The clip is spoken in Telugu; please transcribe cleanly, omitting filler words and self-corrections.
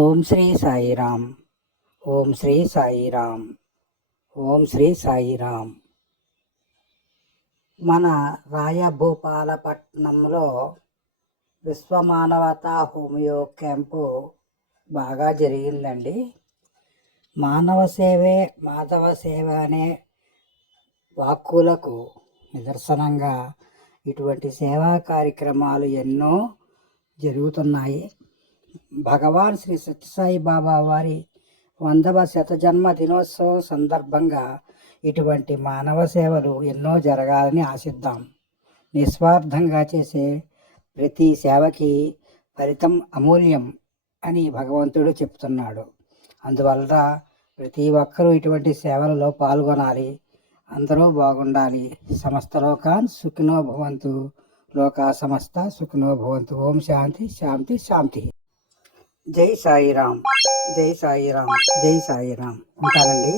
ఓం శ్రీ సాయిరామ్. ఓం శ్రీ సాయిరామ్. ఓం శ్రీ సాయిరామ్. మన రాయభూపాలపట్నంలో విశ్వమానవతా హోమియో క్యాంపు బాగా జరిగిందండి. మానవ సేవే మాధవ సేవ అనే వాక్కులకు నిదర్శనంగా ఇటువంటి సేవా కార్యక్రమాలు ఎన్నో జరుగుతున్నాయి. భగవాన్ శ్రీ సత్యసాయి బాబా వారి 100వ శతజన్మ దినోత్సవం సందర్భంగా ఇటువంటి మానవ సేవలు ఎన్నో జరగాలని ఆశిద్దాం. నిస్వార్థంగా చేసే ప్రతి సేవకి ఫలితం అమూల్యం అని భగవంతుడు చెప్తున్నాడు. అందువల్ల ప్రతి ఒక్కరూ ఇటువంటి సేవలలో పాల్గొనాలి. అందరూ బాగుండాలి. సమస్త లోకాన్ సుఖినో భవంతు. లోకా సమస్త సుఖినో భవంతు. ఓం శాంతి శాంతి శాంతి. జై సాయిరామ్. జై సాయిరామ్. జై సాయిరామ్. ఉంటానండి.